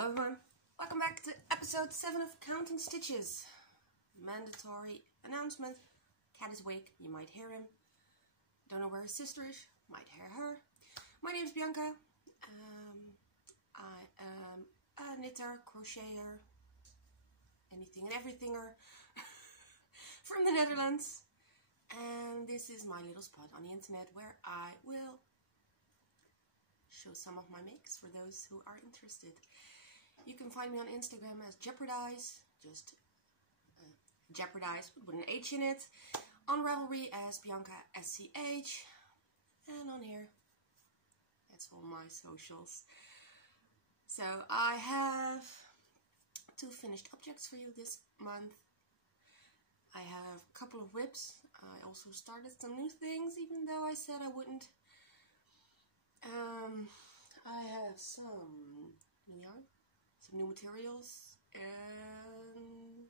Hello everyone, welcome back to episode 7 of Counting Stitches. Mandatory announcement, cat is awake, you might hear him. Don't know where his sister is, might hear her. My name is Bianca, I am a knitter, crocheter, anything and everythinger from the Netherlands. And this is my little spot on the internet where I will show some of my makes for those who are interested. You can find me on Instagram as Jeopardize, just Jeopardize with an H in it. On Ravelry as Bianca SCH. And on here, that's all my socials. So I have 2 finished objects for you this month. I have a couple of whips. I also started some new things, even though I said I wouldn't. I have some new yarn, some new materials, and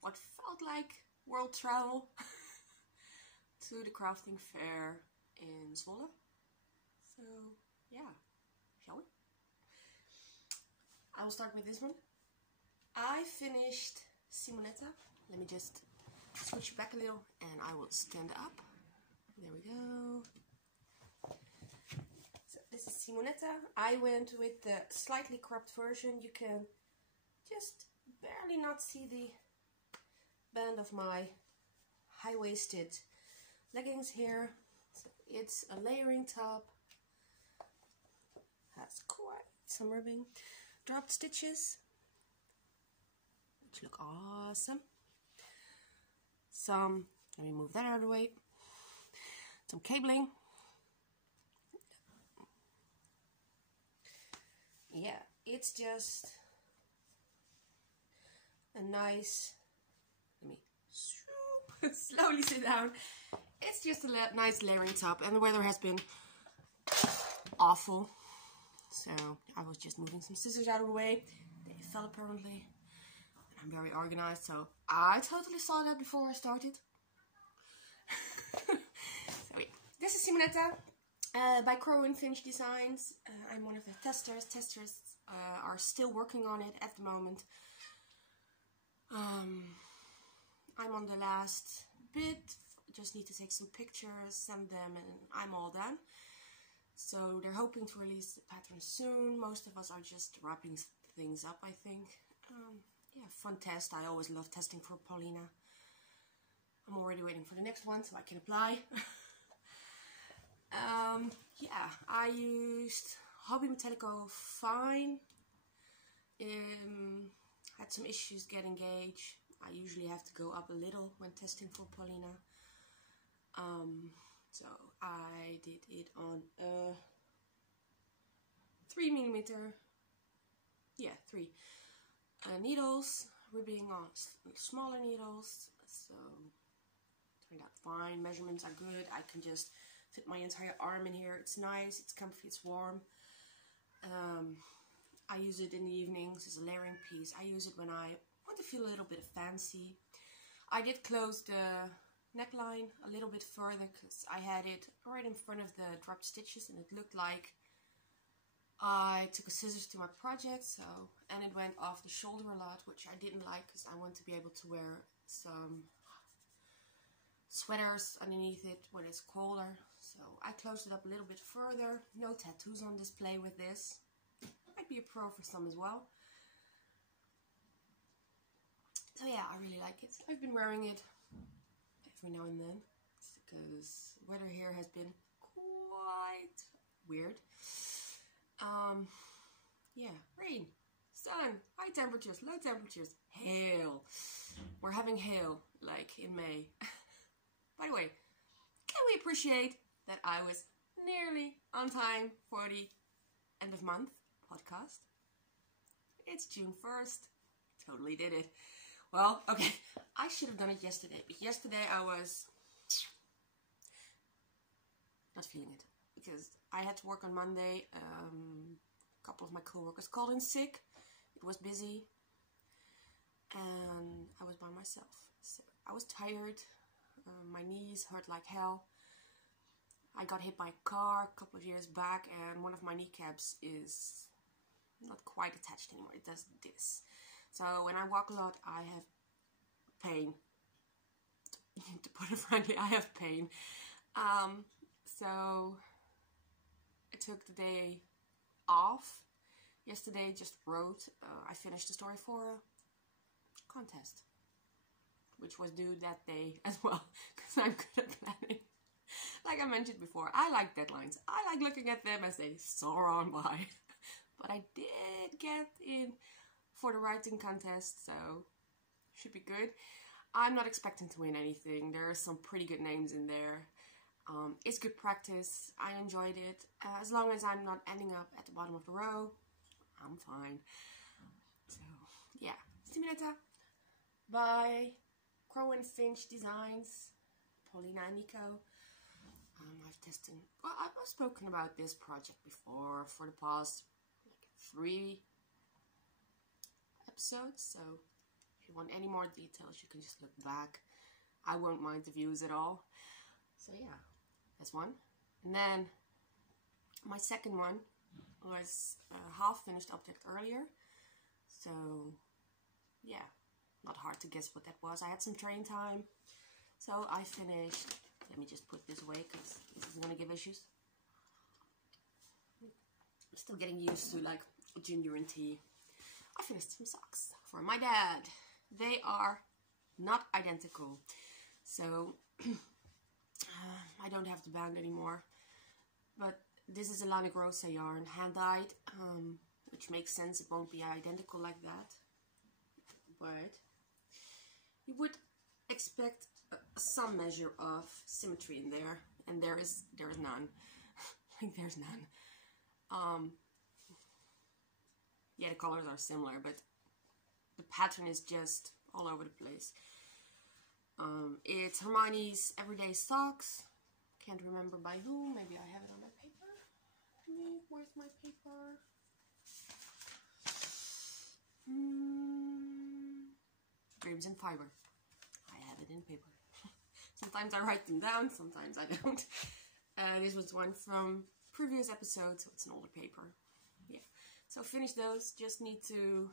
what felt like world travel to the crafting fair in Zwolle. So yeah, shall we? I will start with this one. I finished Simonetta. Let me just switch back a little and I will stand up. There we go. So this is Simonetta. I went with the slightly cropped version. You can just barely not see the band of my high-waisted leggings here. So it's a layering top. Has quite some ribbing. Dropped stitches, which look awesome. Let me move that out of the way. Some cabling. Yeah, it's just a nice, let me slowly sit down. It's just a nice layering top, and the weather has been awful. So I was just moving some scissors out of the way. They fell apparently. I'm very organized, so I totally saw that before I started. So yeah, this is Simonetta by Crow and Finch Designs. I'm one of the testers. Testers are still working on it at the moment. I'm on the last bit. Just need to take some pictures, send them, and I'm all done. So they're hoping to release the pattern soon. Most of us are just wrapping things up, I think. Yeah, fun test. I always love testing for Paulina. I'm already waiting for the next one so I can apply. Yeah, I used Hobby Metallico Fine. Had some issues getting gauge. I usually have to go up a little when testing for Paulina. So I did it on 3mm. Yeah, 3. Needles, ribbing on smaller needles, so turned out fine. Measurements are good. I can just fit my entire arm in here. It's nice, it's comfy, it's warm. I use it in the evenings as a layering piece. I use it when I want to feel a little bit fancy. I did close the neckline a little bit further because I had it right in front of the dropped stitches and it looked like I took a scissors to my project, and it went off the shoulder a lot, which I didn't like because I want to be able to wear some sweaters underneath it when it's colder. So I closed it up a little bit further. No tattoos on display with this. Might be a pro for some as well. So yeah, I really like it. I've been wearing it every now and then because the weather here has been quite weird. Yeah, rain, sun, high temperatures, low temperatures, hail. We're having hail, like in May. By the way, can we appreciate that I was nearly on time for the end of month podcast? It's June 1st. Totally did it. Well, okay, I should have done it yesterday, but yesterday I was not feeling it because I had to work on Monday. A couple of my co-workers called in sick. It was busy and I was by myself. So I was tired. My knees hurt like hell. I got hit by a car a couple of years back and one of my kneecaps is not quite attached anymore. It does this. So when I walk a lot, I have pain. To put it frankly, I have pain. So I took the day off. Yesterday, just wrote. I finished the story for a contest, which was due that day as well, because I'm good at planning. Like I mentioned before, I like deadlines. I like looking at them as they soar on by. But I did get in for the writing contest, so should be good. I'm not expecting to win anything. There are some pretty good names in there. It's good practice. I enjoyed it. As long as I'm not ending up at the bottom of the row, I'm fine. So, yeah. Stimulata by Crow and Finch Designs, Paulina and Nico. I've tested, well, I've spoken about this project before for the past like 3 episodes, so if you want any more details, you can just look back. I won't mind the views at all. So yeah, that's one. And then my second one was a half-finished object earlier. So yeah, not hard to guess what that was. I had some train time, so I finished. Let me just put this away because this is going to give issues. I'm still getting used to like ginger and tea. I finished some socks for my dad. They are not identical. So I don't have the band anymore. But this is a Lana Grossa yarn, hand-dyed, which makes sense. It won't be identical like that. But you would expect some measure of symmetry in there, and there is none. Like there's none. Yeah, the colors are similar, but the pattern is just all over the place. It's Hermione's Everyday Socks. Can't remember by whom. Maybe I have it on my paper. Where's my paper? Dreams in Fiber. I have it in paper. Sometimes I write them down, sometimes I don't. This was one from previous episodes, so it's an older paper. Yeah. So finish those. Just need to,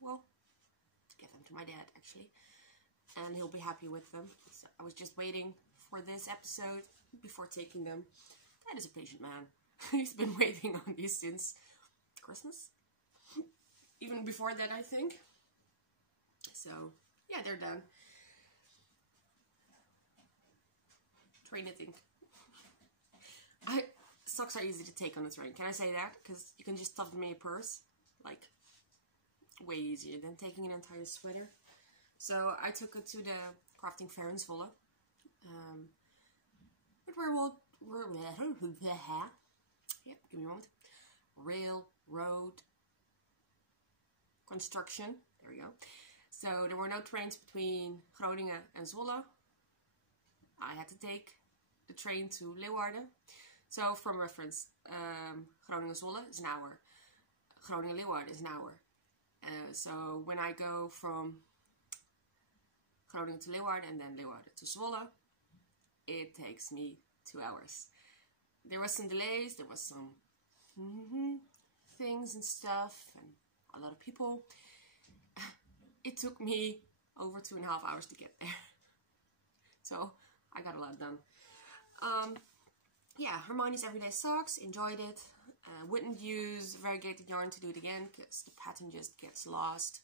well, to get them to my dad actually, and he'll be happy with them. So I was just waiting for this episode before taking them. Dad is a patient man. He's been waiting on these since Christmas, even before that, I think. So yeah, they're done. Train knitting. Socks are easy to take on the train. Can I say that? Because you can just stuff them in your purse. Like, way easier than taking an entire sweater. So I took it to the crafting fair in Zwolle. Yeah, give me a moment. Railroad construction. There we go. So there were no trains between Groningen and Zwolle. I had to take the train to Leeuwarden. So from reference, Groningen-Zwolle is an hour. Groningen-Leeuwarden is an hour. So when I go from Groningen to Leeuwarden and then Leeuwarden to Zwolle, it takes me 2 hours. There was some delays, there was some things and stuff, and a lot of people. It took me over 2.5 hours to get there. So I got a lot done. Yeah, Hermione's Everyday Socks, enjoyed it. Wouldn't use variegated yarn to do it again because the pattern just gets lost.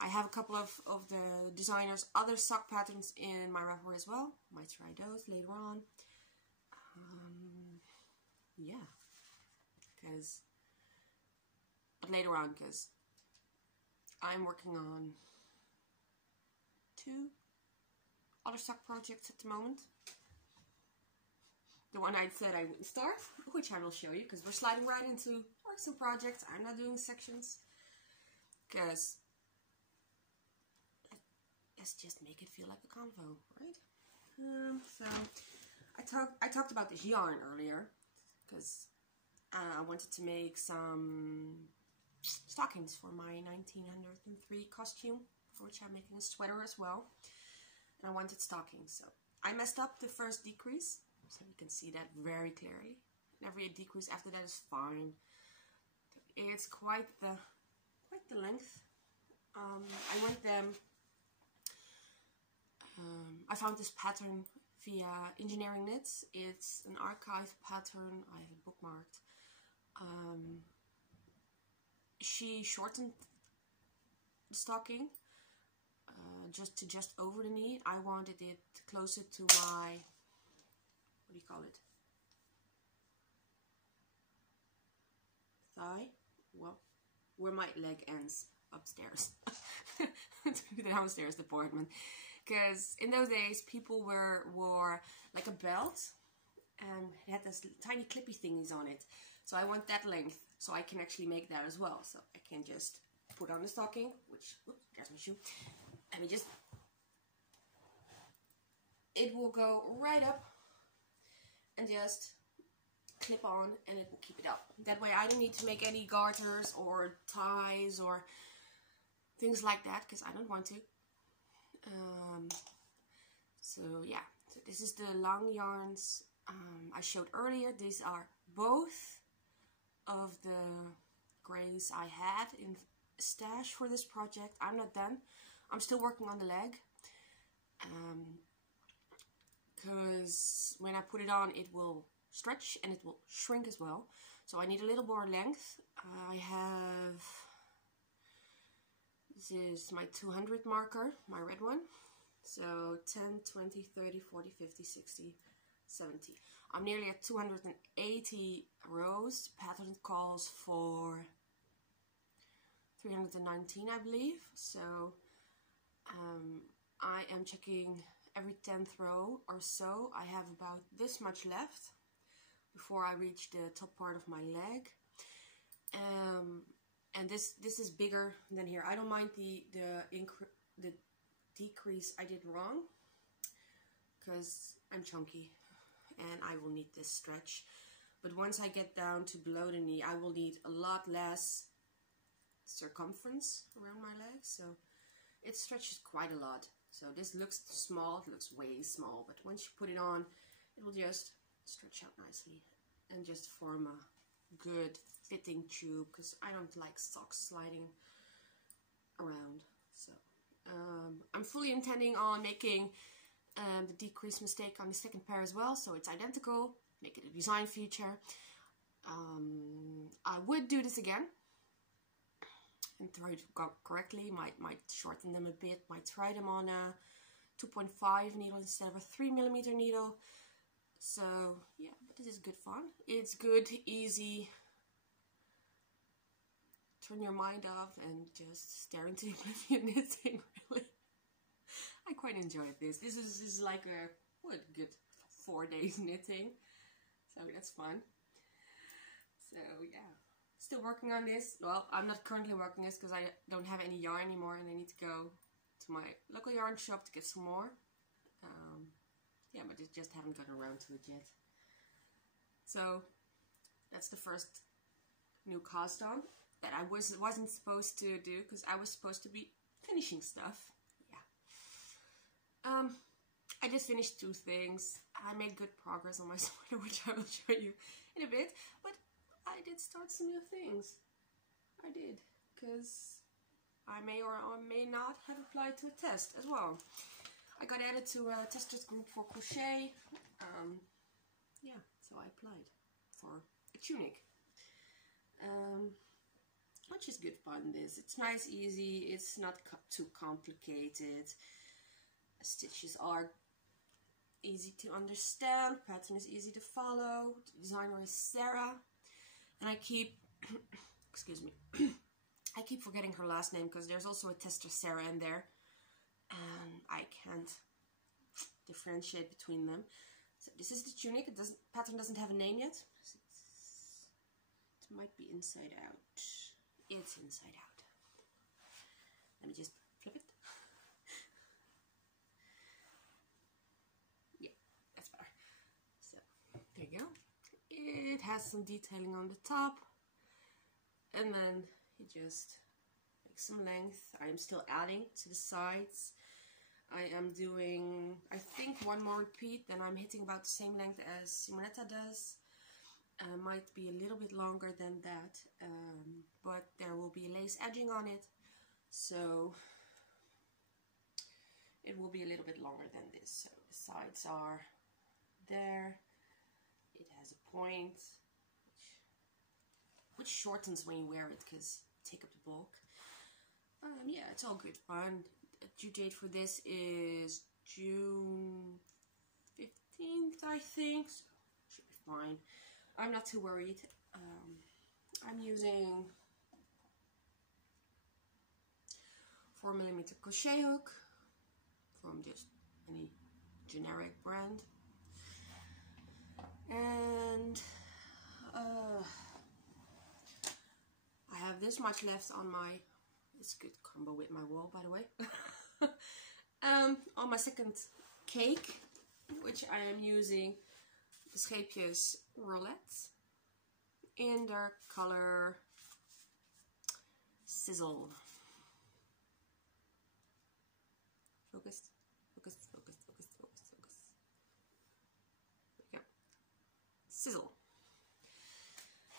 I have a couple of the designer's other sock patterns in my repertoire as well. Might try those later on. Yeah, but later on, because I'm working on 2 other sock projects at the moment. The one I said I wouldn't start, which I will show you, because we're sliding right into works and projects. I'm not doing sections, because let's just make it feel like a convo, right? So I talked about this yarn earlier, because I wanted to make some stockings for my 1903 costume, for which I'm making a sweater as well. And I wanted stockings, so I messed up the first decrease, so you can see that very clearly. And every decrease after that is fine. It's quite the length. I went them. I found this pattern via Engineering Knits. It's an archive pattern. I have it bookmarked. She shortened the stocking just over the knee. I wanted it closer to my, what do you call it? Thigh? Well, where my leg ends upstairs. To the downstairs department. Because in those days, people wore like a belt and it had this tiny clippy thingies on it. So I want that length, so I can actually make that as well. So I can just put on the stocking, which, oops, there's my shoe. And it will go right up and just clip on, and it will keep it up. That way I don't need to make any garters or ties or things like that, because I don't want to. So yeah, so this is the long yarns I showed earlier. These are both of the grays I had in stash for this project. I'm not done. I'm still working on the leg, because when I put it on, it will stretch and it will shrink as well. So I need a little more length. I have, this is my 200 marker, my red one. So 10, 20, 30, 40, 50, 60, 70. I'm nearly at 280 rows. The pattern calls for 319, I believe. So I am checking every 10th row or so. I have about this much left before I reach the top part of my leg. And this is bigger than here. I don't mind the decrease I did wrong, because I'm chunky and I will need this stretch. But once I get down to below the knee, I will need a lot less circumference around my legs, so it stretches quite a lot. So this looks small, it looks way small, but once you put it on, it will just stretch out nicely and just form a good fitting tube, because I don't like socks sliding around. So I'm fully intending on making the decrease mistake on the second pair as well, so it's identical, make it a design feature. I would do this again and try to go correctly, might shorten them a bit, might try them on a 2.5 needle instead of a 3mm needle. So yeah, but this is good fun. It's good, easy, turn your mind off and just stare into oblivion knitting, really. I quite enjoyed this. This is like a good 4 days knitting, so that's fun. So yeah, still working on this. Well, I'm not currently working this because I don't have any yarn anymore, and I need to go to my local yarn shop to get some more. Yeah, but I just haven't gotten around to it yet. So that's the first new cast on that I wasn't supposed to do, because I was supposed to be finishing stuff. Yeah. I just finished 2 things. I made good progress on my sweater, which I will show you in a bit. But I did start some new things. I did, because I may or may not have applied to a test as well. I got added to a testers group for crochet. Yeah, so I applied for a tunic. Which is good fun. It's nice, easy. It's not too complicated. Stitches are easy to understand. Pattern is easy to follow. The designer is Sarah, and I keep excuse me. I keep forgetting her last name because there's also a tester Sarah in there, and I can't differentiate between them. So this is the tunic. Pattern doesn't have a name yet. It might be inside out. It's inside out. Let me just flip it. Yeah, that's better. So there you go. It has some detailing on the top, and then you just make some length. I'm still adding to the sides. I am doing, I think, 1 more repeat, then I'm hitting about the same length as Simonetta does. Might be a little bit longer than that. will be lace edging on it, so it will be a little bit longer than this. So the sides are there. It has a point, which shortens when you wear it because you take up the bulk. Yeah, it's all good fun. The due date for this is June 15th, I think, so should be fine. I'm not too worried. I'm using 4mm crochet hook from just any generic brand, and I have this much left on my, it's a good combo with my wall, by the way, on my second cake, which I am using the Scheepjes Roulette in their color Sizzle. Focus, focus, focus, focus, focus, focus. There we go. Sizzle.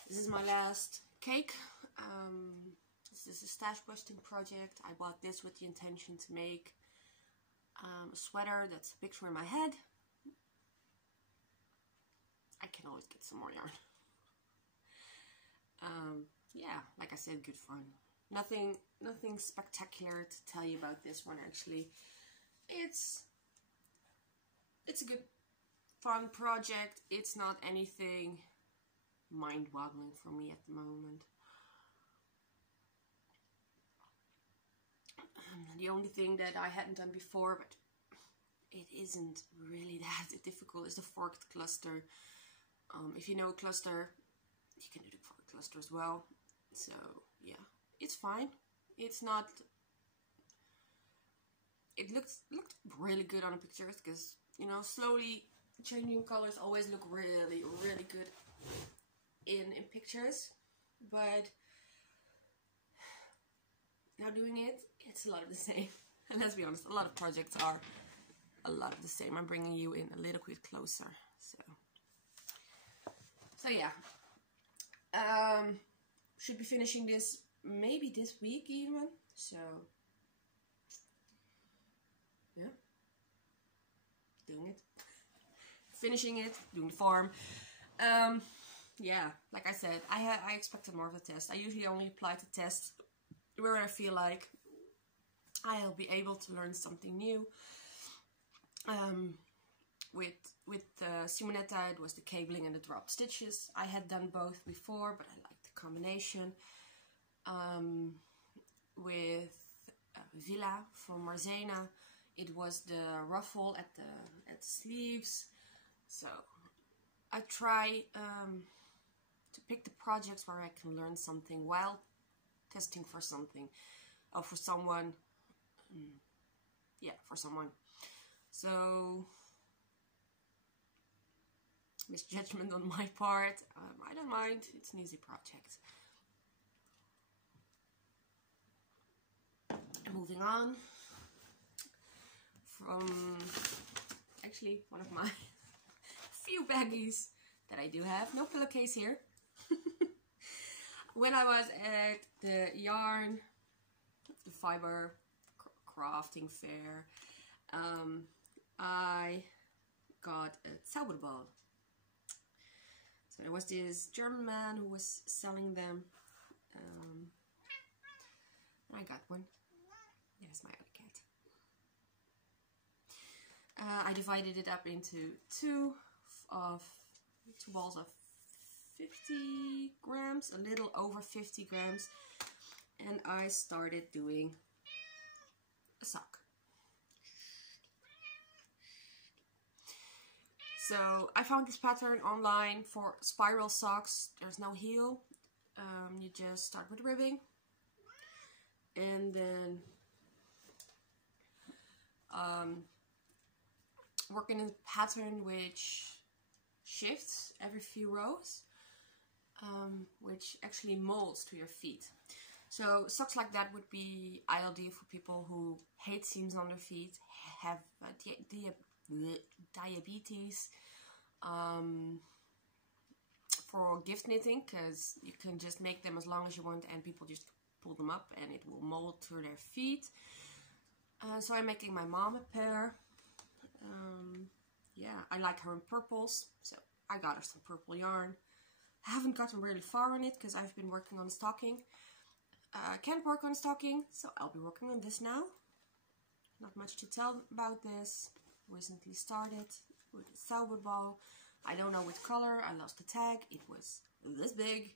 This is my last cake. This is a stash busting project. I bought this with the intention to make a sweater that's a picture in my head. I can always get some more yarn. Yeah, like I said, good fun. Nothing spectacular to tell you about this one, actually. It's a good fun project. It's not anything mind-boggling for me at the moment. The only thing that I hadn't done before, but it isn't really that difficult, is the forked cluster. If you know a cluster, you can do the forked cluster as well. So yeah, it's fine. It's not. It looked really good on the pictures because, you know, slowly changing colors always look really good in pictures, but now doing it, it's a lot of the same. And let's be honest, a lot of projects are a lot of the same. I'm bringing you in a little bit closer. So yeah, should be finishing this maybe this week even. So yeah, doing it, finishing it, doing the form. Yeah, like I said, I expected more of a test. I usually only apply to tests where I feel like I'll be able to learn something new. With Simonetta, it was the cabling and the drop stitches. I had done both before, but I liked the combination. With Villa from Marzena, it was the ruffle at the sleeves. So I try to pick the projects where I can learn something while testing for something, or for someone. Yeah, for someone. So misjudgment on my part. I don't mind. It's an easy project. Moving on from actually one of my few baggies that I do have. No pillowcase here. When I was at the yarn, the fiber crafting fair, I got a Zauberball. So there was this German man who was selling them, and I got one. There's my other cat. I divided it up into two balls of 50 grams, a little over 50 grams, and I started doing a sock. So I found this pattern online for spiral socks. There's no heel. You just start with ribbing, and then working in a pattern which shifts every few rows, which actually molds to your feet. So socks like that would be ideal for people who hate seams on their feet, have diabetes, for gift knitting, because you can just make them as long as you want and people just pull them up and it will mold to their feet. So I'm making my mom a pair. Yeah, I like her in purples, so I got her some purple yarn. I haven't gotten really far on it because I've been working on stocking. Can't work on stocking, so I'll be working on this now. Not much to tell about this. Recently started with a salad ball. I don't know which color. I lost the tag. It was this big.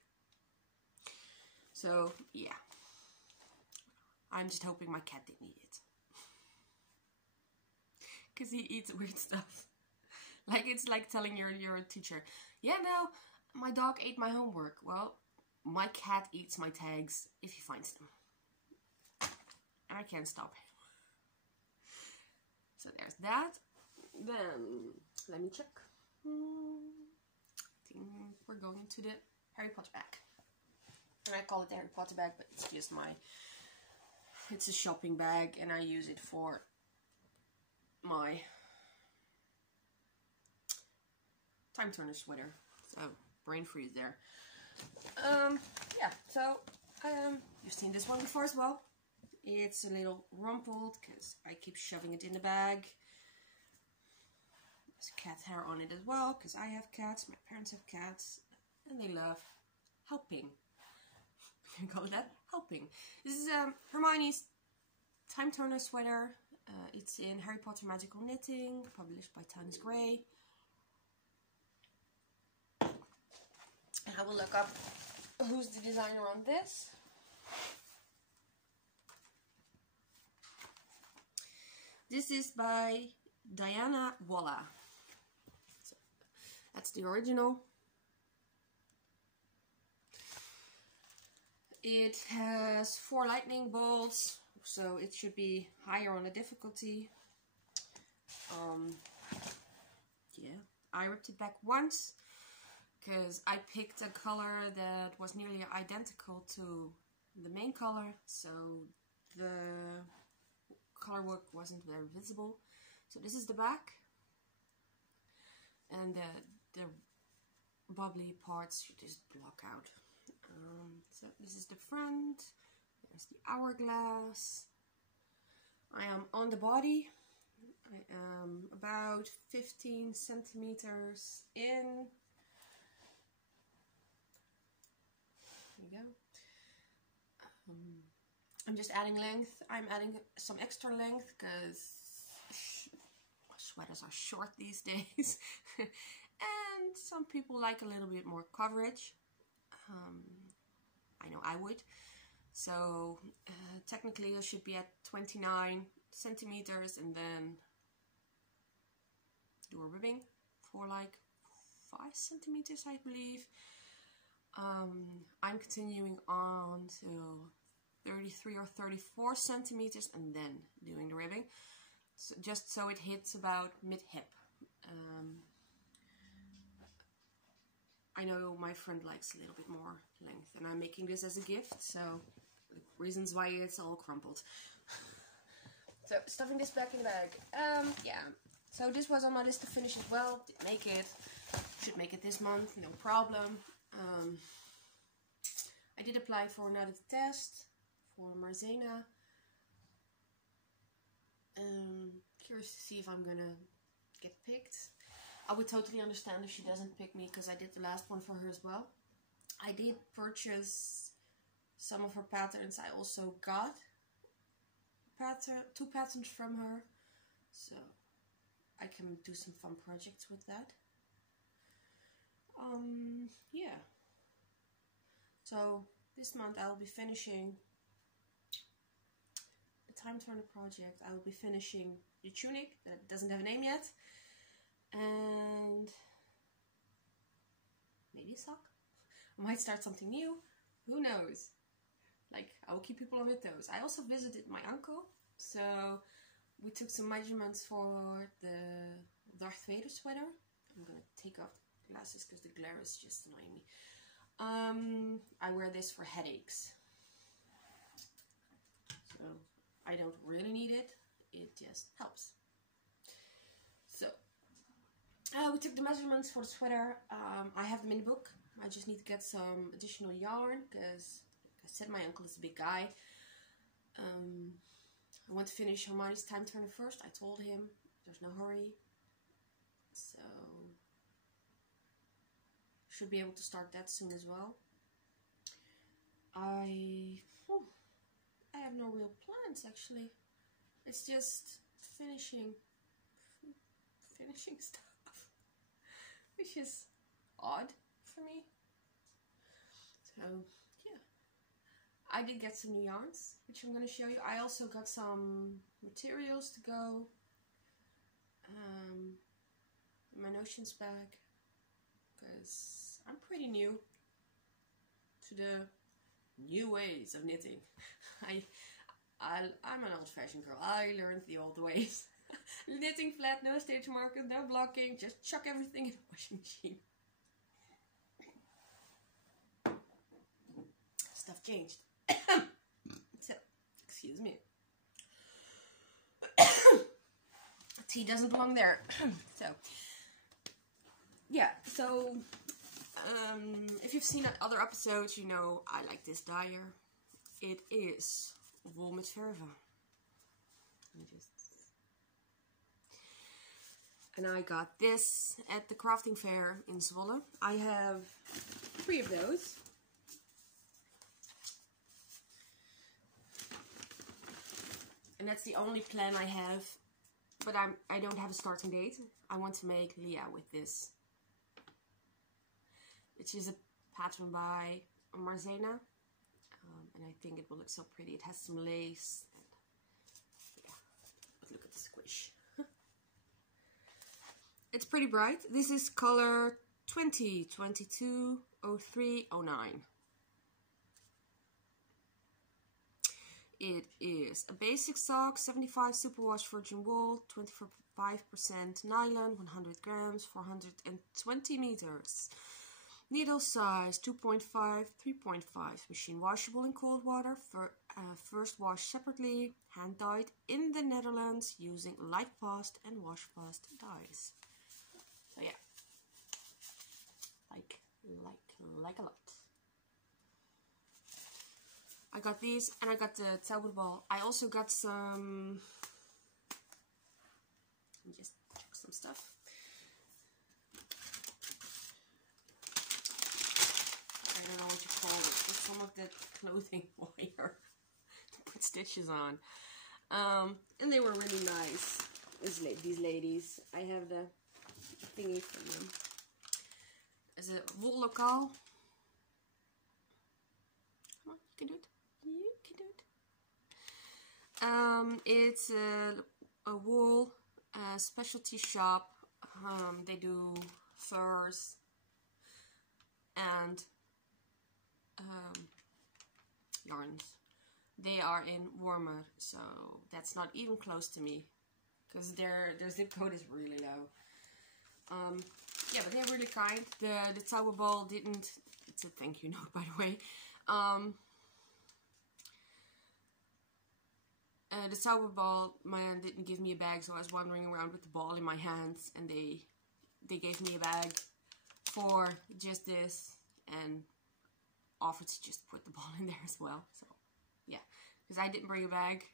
So yeah, I'm just hoping my cat didn't eat it, because he eats weird stuff. Like, it's like telling your teacher, yeah, no, my dog ate my homework. Well, my cat eats my tags if he finds them. And I can't stop him. So there's that. Then, let me check. I think we're going to the Harry Potter bag. And I call it the Harry Potter bag, but it's just it's a shopping bag, and I use it for my time turner sweater. So, brain freeze there. Yeah, so you've seen this one before as well. It's a little rumpled because I keep shoving it in the bag. There's cat hair on it as well because I have cats, my parents have cats, and they love helping. You can call that helping. This is Hermione's time turner sweater. It's in Harry Potter Magical Knitting, published by Tannis Gray. And I will look up who's the designer on this. This is by Diana Walla. So that's the original. It has 4 lightning bolts, so it should be higher on the difficulty. Yeah, I ripped it back once because I picked a color that was nearly identical to the main color, so the color work wasn't very visible. So this is the back, and the bubbly parts you just block out. So this is the front. There's the hourglass. I am on the body. I am about 15 centimeters in. There we go. I'm just adding length. I'm adding some extra length because sweaters are short these days. And some people like a little bit more coverage. I know I would. So technically I should be at 29 centimeters and then do a ribbing for like 5 centimeters, I believe. I'm continuing on to 33 or 34 centimeters and then doing the ribbing, so just so it hits about mid-hip. I know my friend likes a little bit more length, and I'm making this as a gift, so reasons why it's all crumpled. So stuffing this back in the bag. Yeah, so this was on my list to finish as well. Didn't make it. Should make it this month, no problem. I did apply for another test for Marzena. Curious to see if I'm gonna get picked. I would totally understand if she doesn't pick me because I did the last one for her as well. I did purchase some of her patterns. I also got 2 patterns from her, so I can do some fun projects with that. Yeah. So this month I will be finishing the time turner project. I will be finishing the tunic that doesn't have a name yet, and maybe a sock. I might start something new. Who knows? Like, I will keep people on their toes. I also visited my uncle, so we took some measurements for the Darth Vader sweater. I'm gonna take off the glasses because the glare is just annoying me. I wear this for headaches, so I don't really need it. It just helps. So we took the measurements for the sweater. I have them in the book. I just need to get some additional yarn because said my uncle is a big guy. I want to finish Hermione's Time Turner first. I told him there's no hurry. So, should be able to start that soon as well. I have no real plans actually. It's just finishing stuff, which is odd for me. So yeah, I did get some new yarns, which I'm going to show you. I also got some materials to go in my notions bag, because I'm pretty new to the new ways of knitting. I'm an old-fashioned girl. I learned the old ways. Knitting flat, no stitch markers, no blocking, just chuck everything in the washing machine. Stuff changed. So, excuse me. Tea doesn't belong there. So, yeah, so if you've seen other episodes, you know I like this dyer. It is wool met verve. And I got this at the crafting fair in Zwolle. I have 3 of those. And that's the only plan I have. But I don't have a starting date. I want to make Leah with this, which is a pattern by Marzena. And I think it will look so pretty. It has some lace. And yeah, but look at the squish. It's pretty bright. This is color 20, 22, 03, 09. It is a basic sock, 75 superwash virgin wool, 25% nylon, 100 grams, 420 meters. Needle size 2.5, 3.5. Machine washable in cold water. First wash separately. Hand dyed in the Netherlands using light fast and wash fast dyes. So yeah, like a lot. I got these, and I got the Zauberball. I also got some. Let me just check some stuff. I don't know what you call it. Just some of the clothing wire to put stitches on. And they were really nice. These ladies. I have the thingy from them. It's a wool lokaal. Come on, you can do it. You can do it. It's a wool specialty shop. They do furs and yarns. They are in Wormer, so that's not even close to me, because their zip code is really low. Yeah, but they're really kind. The Zauberball didn't. It's a thank you note, by the way. The Zauberball man didn't give me a bag, so I was wandering around with the ball in my hands, and they gave me a bag for just this and offered to just put the ball in there as well. So yeah, because I didn't bring a bag.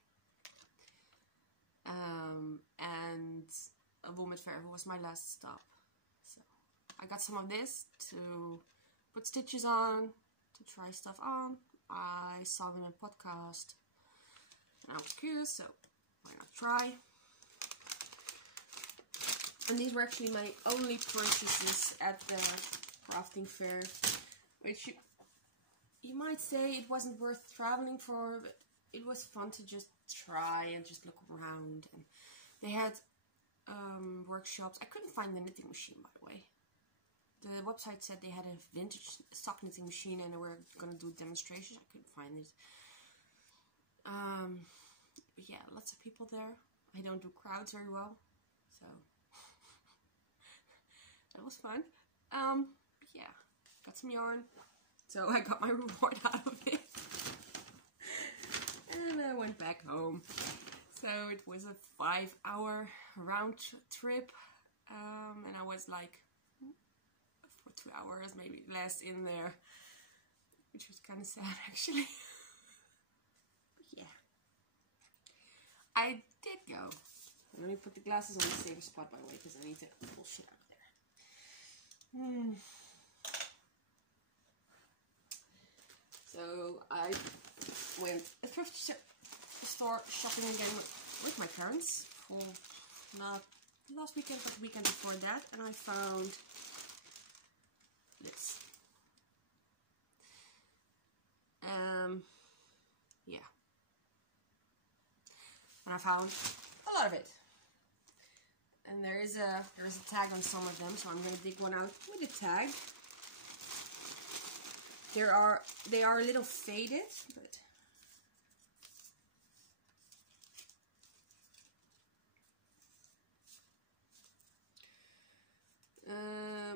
And a wool met verve was my last stop. So I got some of this to put stitches on, to try stuff on. I saw them in a podcast and I was curious, so why not try? And these were actually my only purchases at the crafting fair, which you might say it wasn't worth traveling for, but it was fun to just try and just look around. And they had workshops. I couldn't find the knitting machine, by the way. The website said they had a vintage sock knitting machine and they were gonna do demonstrations. I couldn't find it. But yeah, lots of people there. I don't do crowds very well, so that was fun. Yeah, got some yarn, so I got my reward out of it. And I went back home. So it was a 5-hour round trip, and I was like for 2 hours, maybe less, in there. which was kind of sad actually. But yeah, I did go. Let me put the glasses on the safer spot, by the way, because I need to pull shit out there. So I went a thrift store shopping again with my parents for not last weekend, but the weekend before that, and I found this. Yeah, and I found a lot of it. And there is a tag on some of them, so I'm gonna dig one out with a tag. They are a little faded, but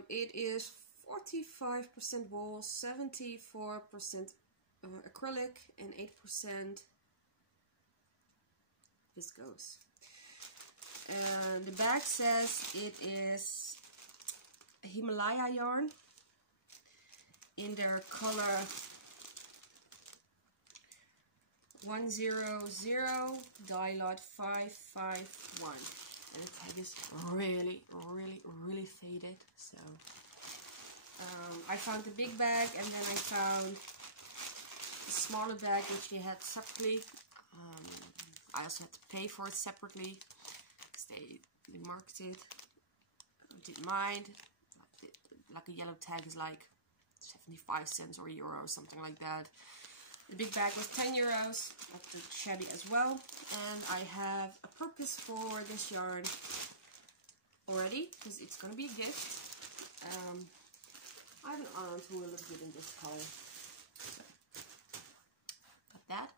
it is 45% wool, 74% acrylic, and 8% viscose. The bag says it is a Himalaya yarn in their color 100 dye lot 551, and the tag is really faded. So I found the big bag, and then I found the smaller bag which they had separately. I also had to pay for it separately because they marked it. I didn't mind. Like a yellow tag is like 75 cents or a euro or something like that. The big bag was 10 euros, up to shabby as well. And I have a purpose for this yarn already, because it's going to be a gift. I have an aunt who will look good in this color. So, got that.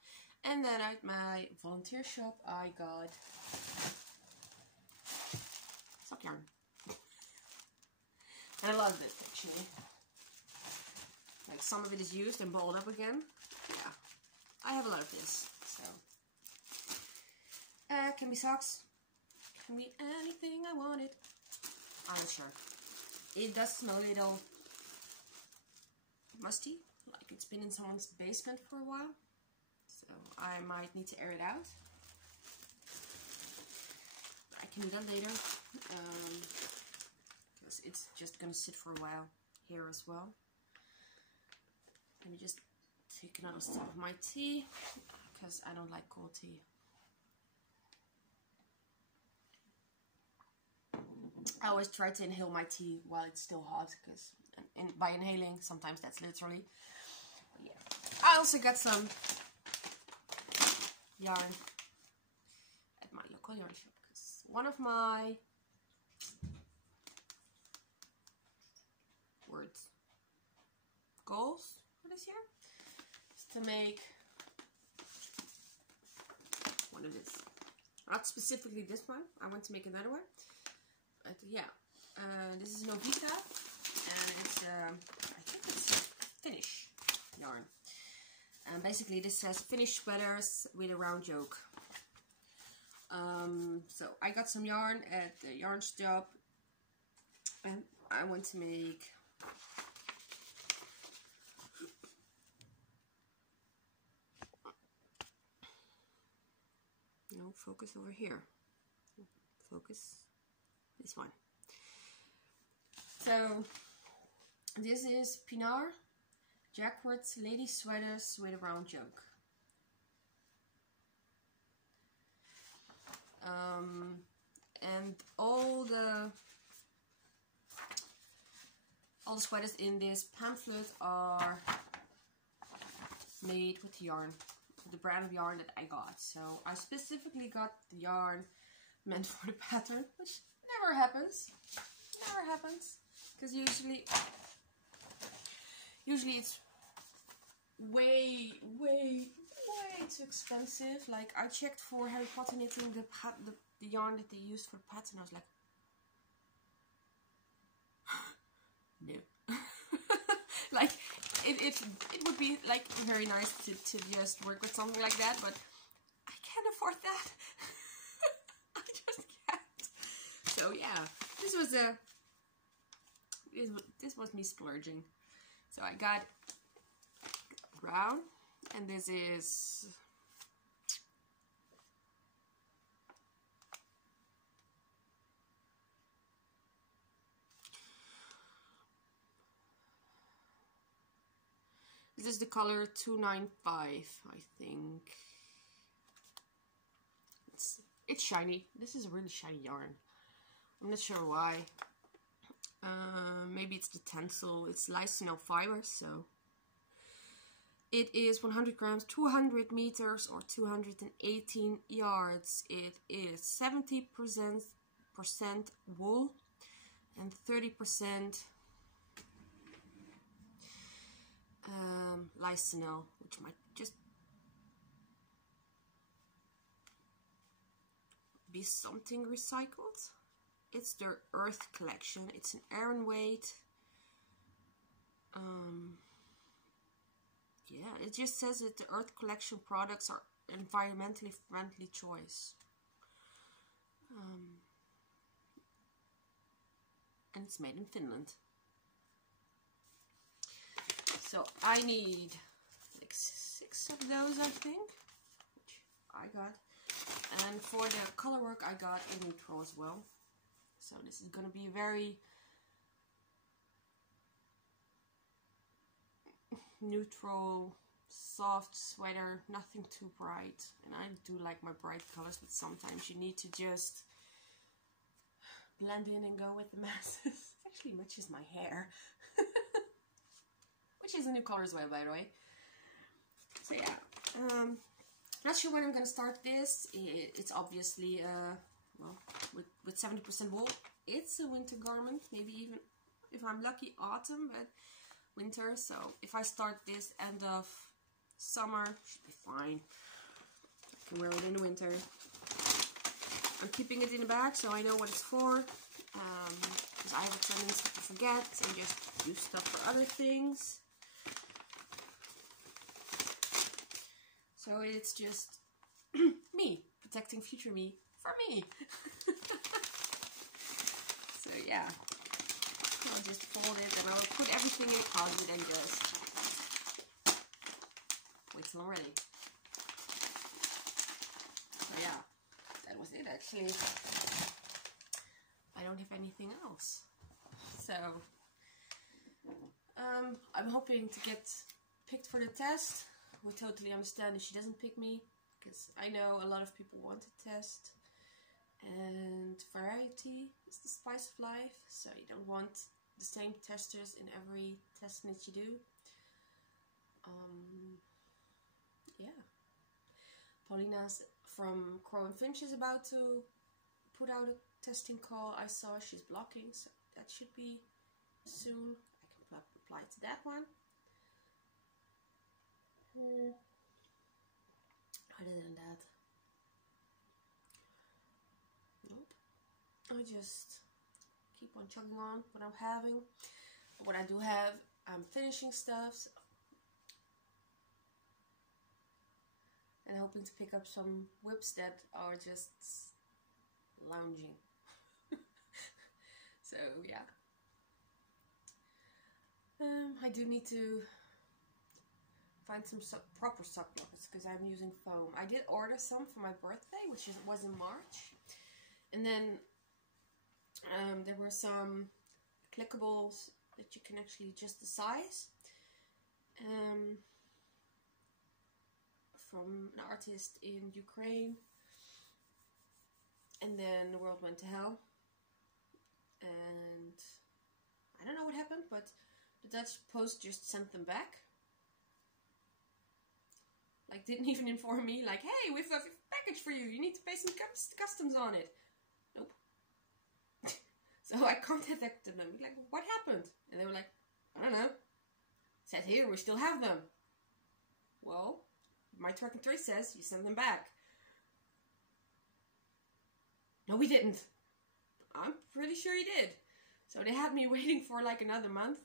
And then at my volunteer shop, I got sock yarn. And I love it, actually. Like, some of it is used and balled up again. Yeah, I have a lot of this. So, can be socks, can be anything I wanted. I'm not sure. It does smell a little musty, like it's been in someone's basement for a while. So I might need to air it out. I can do that later. Because it's just gonna sit for a while here as well. Let me just take another sip of my tea, because I don't like cold tea. I always try to inhale my tea while it's still hot, because by inhaling, sometimes that's literally. But yeah. I also got some yarn at my local yarn shop, because one of my goals for this year is to make one of this. Not specifically this one. I want to make another one. But yeah, this is Novita, and it's I think it's a Finnish yarn. And basically this says Finnish sweaters with a round yoke. So I got some yarn at the yarn shop, and I want to make focus over here. Focus this one. So this is Pinar Jacquard's lady sweaters with a round yoke. And all the sweaters in this pamphlet are made with the yarn, the brand of yarn that I got. So I specifically got the yarn meant for the pattern, which never happens. Never happens, because usually it's way too expensive. Like, I checked for Harry Potter knitting the yarn that they used for the pattern. I was like, no. Like, it would be like very nice to just work with something like that, but I can't afford that. I just can't. So yeah, this was me splurging. So I got brown, and this is the color 295, I think. It's shiny. This is a really shiny yarn. I'm not sure why. Maybe it's the tencel. It's lysine fiber, so it is 100 grams, 200 meters, or 218 yards. It is 70% wool and 30% lysinol, which might just be something recycled. It's their Earth collection. It's an Aran weight. Yeah, it just says that the Earth collection products are environmentally friendly choice. And it's made in Finland. So I need like 6 of those, I think, which I got. And for the color work, I got a neutral as well. So this is going to be a very neutral, soft sweater, nothing too bright. And I do like my bright colors, but sometimes you need to just blend in and go with the masses. It actually matches my hair. Which is a new color as well, by the way. So yeah, not sure when I'm gonna start this. It's obviously well, with 70% wool, it's a winter garment. Maybe even, if I'm lucky, autumn, but winter. So if I start this end of summer, should be fine. I can wear it in the winter. I'm keeping it in the bag so I know what it's for. Because I have a tendency to forget and just use stuff for other things. So it's just me, protecting future me for me. So yeah, I'll just fold it and I'll put everything in a closet and just wait till I'm ready. So yeah, that was it actually. I don't have anything else. So I'm hoping to get picked for the test. We totally understand if she doesn't pick me, because I know a lot of people want to test, and variety is the spice of life, so you don't want the same testers in every testing that you do. Yeah, Paulina's from Crow and Finch is about to put out a testing call. I saw she's blocking, so that should be soon. I can apply to that one. Other than that, nope. I just keep on chugging on what I'm having. What I do have, I'm finishing stuff, so, and hoping to pick up some whips that are just lounging. So yeah, I do need to find some proper sock blockers because I'm using foam. I did order some for my birthday, which was in March, and then there were some clickables that you can actually adjust the size from an artist in Ukraine, and then the world went to hell, and I don't know what happened, but the Dutch post just sent them back. Like, didn't even inform me, like, hey, we've got a package for you. You need to pay some customs on it. Nope. So I contacted them, like, what happened? And they were like, I don't know. It said here, we still have them. Well, my track and trace says you sent them back. No, we didn't. I'm pretty sure you did. So they had me waiting for like another month.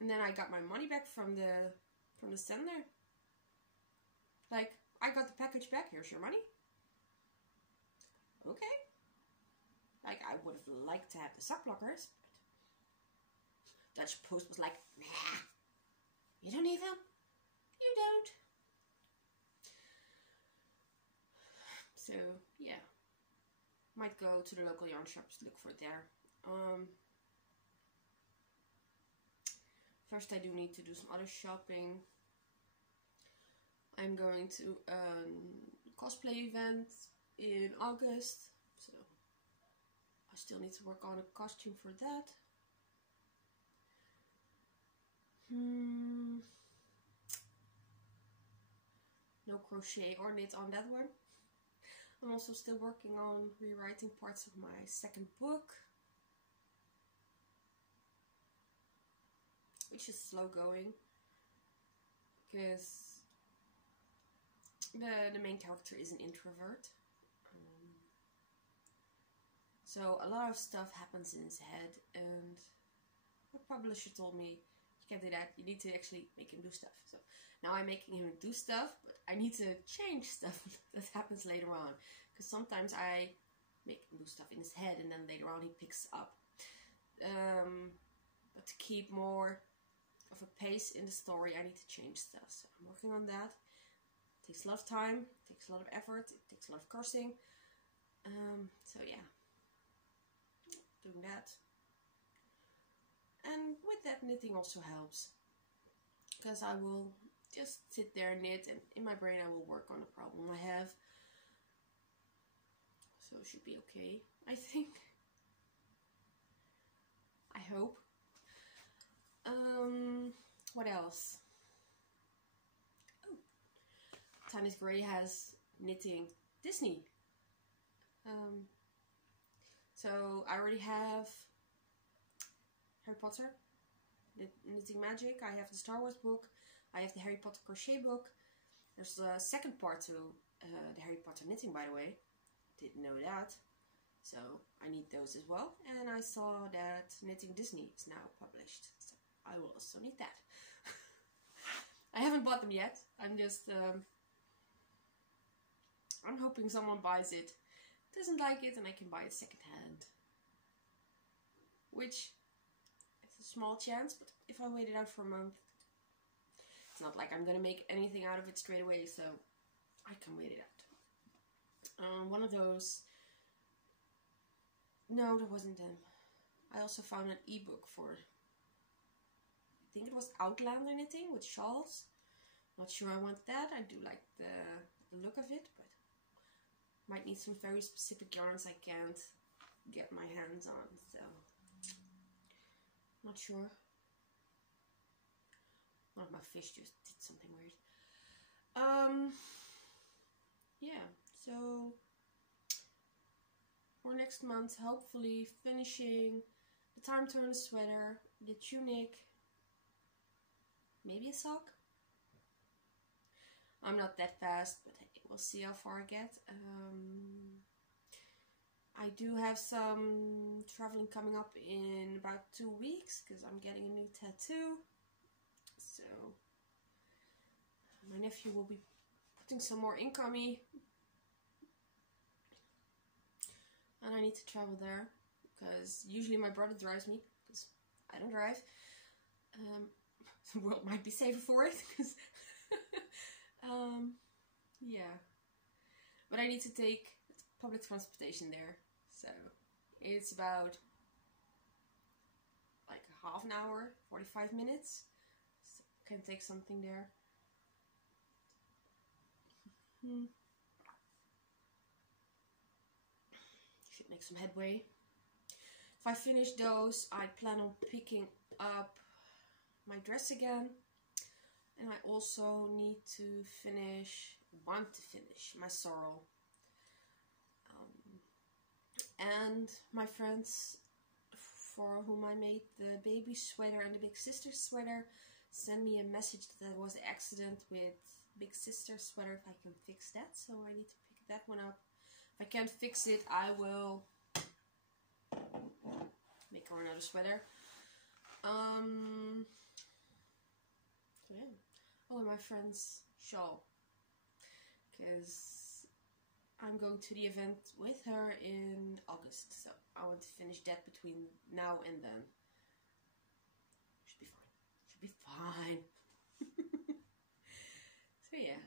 And then I got my money back from the sender. Like, I got the package back, here's your money. Okay. Like, I would have liked to have the sock blockers, but Dutch Post was like, nah, you don't need them? you don't. So yeah, might go to the local yarn shops, look for it there. First I do need to do some other shopping. I'm going to a cosplay event in August, so I still need to work on a costume for that. No crochet or knit on that one. I'm also still working on rewriting parts of my second book, which is slow going because the main character is an introvert. So a lot of stuff happens in his head, and the publisher told me, you can't do that, you need to actually make him do stuff. So now I'm making him do stuff, but I need to change stuff that happens later on. Because sometimes I make him do stuff in his head and then later on he picks up. But to keep more of a pace in the story, I need to change stuff. So I'm working on that. It takes a lot of time, it takes a lot of effort, it takes a lot of cursing. So yeah, doing that. And with that, knitting also helps, because I will just sit there and knit, and in my brain I will work on the problem I have. So it should be okay, I think. I hope. What else? Oh, Tannis Gray has knitting Disney. So I already have Harry Potter, Knitting Magic, I have the Star Wars book, I have the Harry Potter crochet book. There's a second part to the Harry Potter knitting, by the way. Didn't know that. So I need those as well. And I saw that Knitting Disney is now published. So I will also need that. I haven't bought them yet. I'm just... I'm hoping someone buys it, doesn't like it, and I can buy it secondhand. Which... it's a small chance, but if I wait it out for a month, it's not like I'm gonna make anything out of it straight away, so I can wait it out. One of those... no, that wasn't them. I also found an ebook for, I think it was Outlander knitting with shawls. Not sure I want that. I do like the look of it, but might need some very specific yarns I can't get my hands on, so not sure. One of my fish just did something weird. Yeah, so for next month, hopefully finishing the Time Turner sweater, the tunic, maybe a sock. I'm not that fast, but we'll see how far I get. I do have some traveling coming up in about 2 weeks because I'm getting a new tattoo. So my nephew will be putting some more ink on me. And I need to travel there because usually my brother drives me because I don't drive. The world might be safer for it because yeah. But I need to take public transportation there. So it's about like half an hour, 45 minutes. So can take something there. Should make some headway. If I finish those, I plan on picking up my dress again. And I also need to want to finish my sorrel. And my friends for whom I made the baby sweater and the big sister sweater sent me a message that there was an accident with big sister sweater, if I can fix that. So I need to pick that one up. If I can't fix it, I will make her another sweater. So yeah. Oh, and my friend's shawl, because I'm going to the event with her in August, so I want to finish that between now and then. Should be fine. Should be fine. But yeah.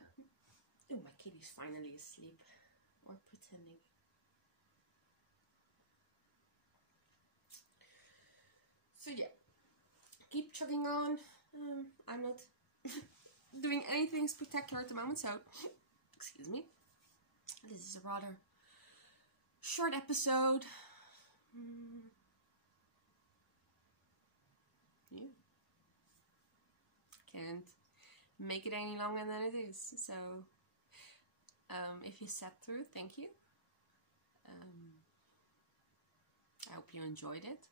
Oh, my kitty's finally asleep. Or pretending. So yeah. Keep chugging on. I'm not doing anything spectacular at the moment, so excuse me. This is a rather short episode. Yeah. Can't make it any longer than it is. So if you sat through, thank you. I hope you enjoyed it.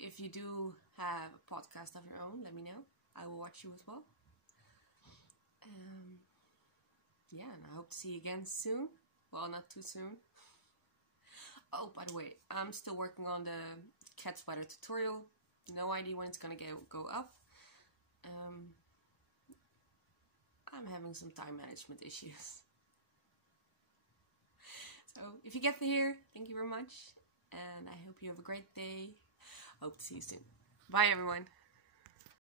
If you do have a podcast of your own, let me know. I will watch you as well. Yeah, and I hope to see you again soon. Well, not too soon. Oh, by the way, I'm still working on the cat sweater tutorial. No idea when it's gonna go up. I'm having some time management issues. So, if you get here, thank you very much. And I hope you have a great day. Hope to see you soon. Bye, everyone.